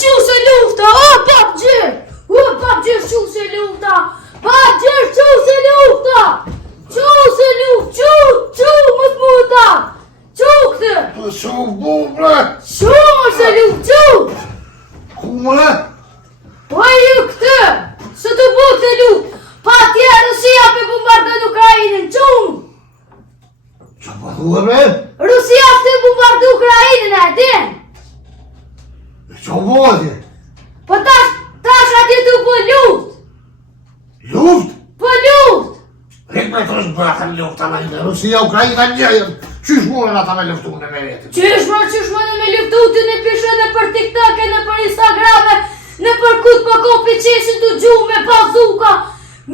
që se lufta, o babgjër! O babgjër që se lufta! Babgjër që se lufta! Që se lufta! Që më të muta! Që këtë! Që bubre! Që se lufta! Kumre? Po e ju këtë! Së të butë se lufta! Pa tje Rusia pe bombardën Ukrajinën, qumë! Që po thua bre? Rusia të bombardë Ukrajinën e din! Që po atje? Po tash atje të po luft! Luft? Po luft! Rek me të është bëhatën lufta me një. Rusia, Ukrajina njëjën. Qysh mune ata me luftu në me vetë? Qysh më me luftu të në pishë në për TikTok e në për Instagram në për kut për kopi qeshin të gju me bazuka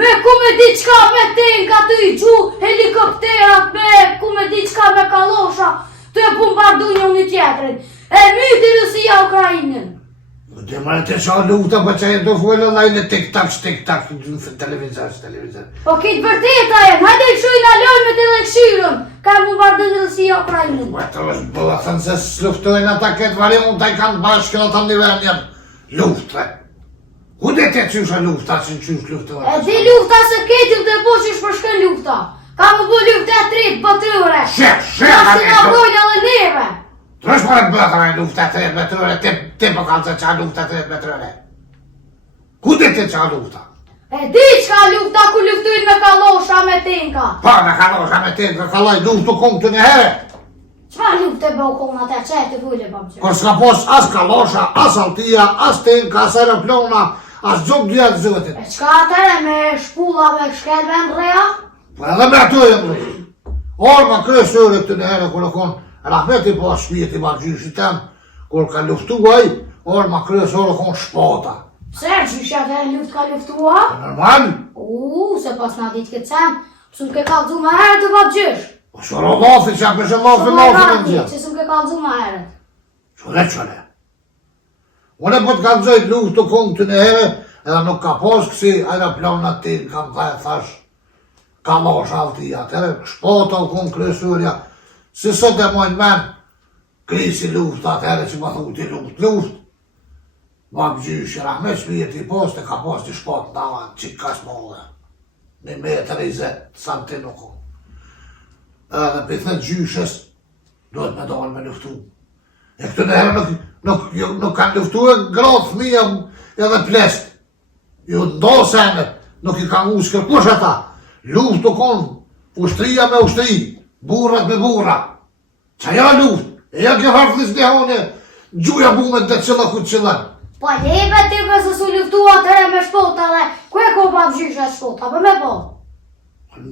me ku me diqka me tenka të i gju helikopterat me ku me diqka me kalosha të e bombardu një një tjetërin e myti Rusia Ukrajinën. Dhe mërë të qa lufta për që e do fuellë lajnë TikTok në televizor. Po kitë vërteta e, hajde i shuj në loj me të dhe këshyrën ka bombardu në Rusia Ukrajinën. Ma të është bëlla thënë se s'luftojnë ata këtë varim unë taj kanë bashkë ata një venjën luftë. Ku dhe të qysha lufta që në qysh luftojnë? E di lufta se ketim të po që shpërshkën lufta. Ka më bu lufta e tretë botërore. Shek! Ka si nga bojnë edhe neve. Të është përre bëta me lufta 3 metrore, ti për kanë të qa lufta 3 metrore. Ku dhe të qa lufta? E di qka lufta ku luftujnë me kalosha me tenka. Pa me kalosha me tenka, kalaj luftu kongë të një herë. Qfa lufte be u kongë atë që e të vujle babgjë? Kër s'ka pos as kalosha, as altia, as tenka, as aeroplona, as gjok dhja të zëvetit. E qka atëre me shpulla me shkel me ndreja? Po edhe me ato e më rrë. Orma kresëre këtë një herë kërë konë Rahmeti po shpjeti ma gjyshi tem, kur ka luftuaj, orma kresëre konë shpota. Pse gjyshi atë e luft ka luftua? Normal? Se pas na ditë këtë sen, pësu m'ke kalëzu ma herët të babgjysh. Po shoro lofi që apeshe lofi në gjithë. Që s'm ke kalëzu ma herët. Qore. Une po të kalëzoj luft të kongë të në herë, edhe nuk ka pos kësi aeroplanat ti, kam thash, kalosha altia, atere shpota u kongë kresërja, si sot e mojnë men, krisi luft atëherë që ma thuti luft. Ma bëgjyshi, Rahmet shpijet i post e ka post i shpot në avan, qik ka shmolle. 1,20 cm nuk o. Edhe për thët gjyshes, duhet me dojnë me luftu. E këtë në herë nuk kanë luftu e gratë fëmija edhe plest. Ju ndo senet, nuk i kanë uskër, kush ata? Luft u konë, ushtria me ushtri. Burrat me burra. Qa ja luft? E ja kjo harflis një hone, gjuja bumet dhe qëlla ku qëllan. Po lebe ti pëse su luftu atëre me shpota dhe, ku e ko babgjyshe shpota, për me po?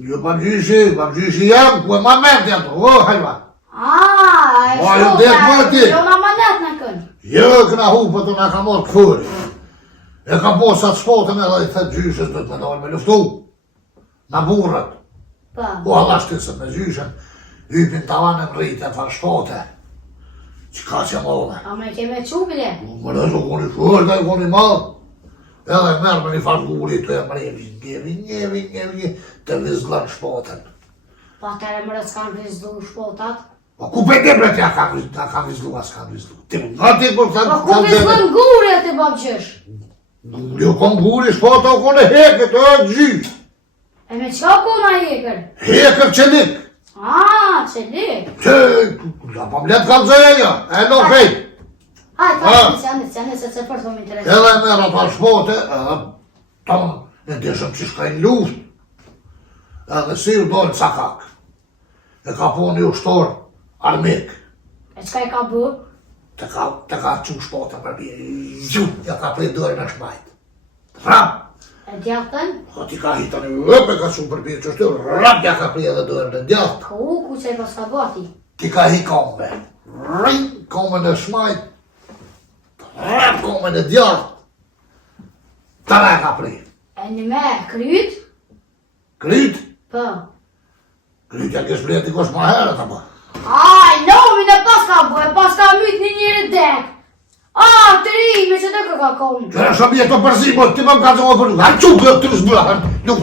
Jo babgjyshi jam, ku e ma mërti ato, o hajva. E shpota, jo ma manet në kënë. Jo, këna hupët të nga ka morë këfëri. E ka posat shpotën edhe i thët gjyshes dhe të me dojnë me luftu. Na burrat. Po Allah shtisët me gjyshen, hypin tavanën rritë e fa shpote. Që ka që mëllë? A me keme qubile? Më rëzë u koni shurë, u koni madhë. Edhe mërë me një farë guri të e mërë, njevi, të vizglan shpotën. Pa tëre mërë s'kanë vizglu shpotat? Po ku për të bretja ka vizglu, as ka vizglu. Ti më nga ti për të... Po ku vizglan guri e të babgjysh? Jo kom guri shpota u kone heket, o gjysh. E me qa kona hekër? Hekër qelik. Qelik? Ja pa mlet kanë zëja, e no fejt. Hajt, janë se të përto më interesë. Edhe e mërë ato shpote, edhe tonë, e deshëm që shkajnë luft. Edhe si u dojnë cakak. E ka po një ushtor armik. E qka e ka bu? Te ka që shpote për bje, ja ka prej dojnë në shmajt. Ram! E djatën? O ti ka hitën e ka shumë për bje që shtu, ram ja ka prej edhe dojnë në djatë. Ku që e pas ka bati? Ti ka hi kombe, rrim kombe në shmajt, ram kombe në djatë. Ta ne ka prej. E një me kryt? Kryt? Po. Kryt ja kesh prej t'i kosh ma herët apo. Lomin e pas ka bu, e pas ka myt një njëri dek. Të rime që të ka konë. Qëra shumë jetë të përzimot, ti më ka të më përdu. Hajtë qukë të rëzbëra, nuk.